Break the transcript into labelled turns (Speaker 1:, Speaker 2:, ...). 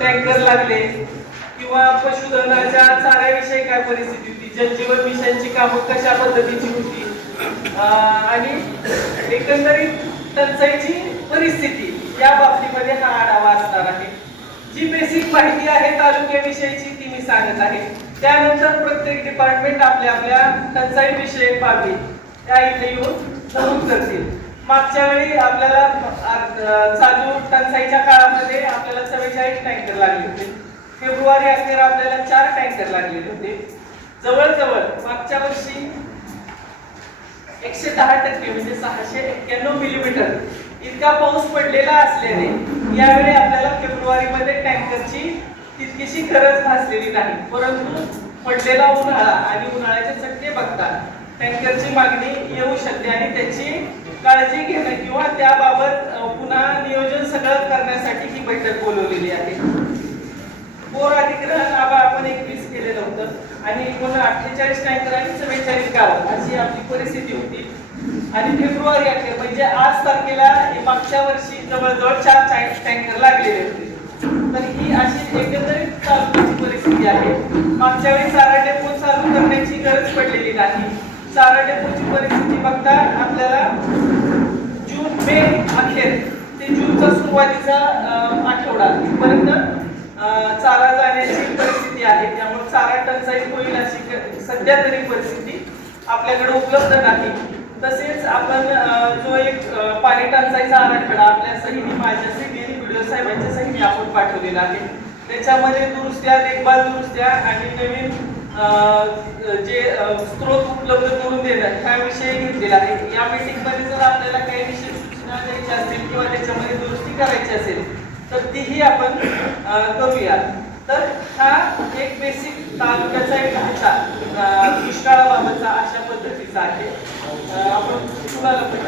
Speaker 1: Tanker लागले. किंवा पशुधनाच्या चाऱ्याविषयी काय परिस्थिती होती? जलजीवन मिशनची कामं कशा पद्धतीची होती? आणि एकंदरीत टंचाईची परिस्थिती या बाबतीमध्ये हा आढावा असणार आहे. जी बेसिक माहिती आहे तालुक्याविषयीची ती मी सांगत आहे. त्यानंतर प्रत्येक डिपार्टमेंट आपल्या आपल्या टंचाई विषयक बाबी त्या इथे येऊन नमूद करतील. मागच्या वेळी आपल्याला चालू टंचाईच्या काळामध्ये आपल्याला चव्वेचाळीस टँकर लागले होते. फेब्रुवारी अखेर आपल्याला चार टँकर लागलेले होते. जवळजवळ मागच्या वर्षी एकशे दहा टक्के म्हणजे सहाशे एक्क्याण्णव मिलीमीटर इतका पाऊस पडलेला असल्याने यावेळी आपल्याला फेब्रुवारीमध्ये टँकरची तितकीशी गरज भासलेली नाही. परंतु पडलेला उन्हाळा आणि उन्हाळ्याचे चटके बघता टँकरची मागणी येऊ शकते आणि त्याची काळजी घेणं किंवा त्याबाबत पुन्हा नियोजन सगळं करण्यासाठी ही बैठक बोलवलेली आहे. पोर अधिग्रहण आबा आपण एकवीस केलेलं होतं. आणि एकूण अठ्ठेचाळीस टँकर आणि चव्वेचाळीस गाव अशी आपली परिस्थिती होती. आणि फेब्रुवारी अखेर म्हणजे आज तारखेला मागच्या वर्षी जवळजवळ चार टँकर लागलेले होते. तर ही अशी एकंदरीत तालुक्याची परिस्थिती आहे. मागच्या वेळी चारा डेपो चालू करण्याची गरज पडलेली नाही. चारा डेपोची परिस्थिती बघता आपल्याला मे अखेर ते जूनचा सुरुवातीचा आठवडा. इथपर्यंत चारा जाण्याची परिस्थिती आहे. त्यामुळे चारा टंचाई होईल अशी सध्या तरी परिस्थिती आपल्याकडे उपलब्ध नाही. तसेच आपण जो एक पाणी टंचाईचा आराखडा आपल्या सहिनी माझ्या सहिनी आणि व्हिडिओ साहेबांच्या सहिनी आपण पाठवलेला आहे. त्याच्यामध्ये दुरुस्त्या देखभाल दुरुस्त्या आणि नवीन जे स्त्रोत उपलब्ध करून देणं ह्याविषयी घेतलेला आहे. या मीटिंगमध्ये जर आपल्याला काही विशेष असतील किंवा त्याच्यामध्ये दुरुस्ती करायची असेल तर तीही आपण करूया तर हा एक बेसिक तालुक्याचा एक ढाचा दुष्काळाबाबतचा अशा पद्धतीचा आहे. आपण कुणाला पण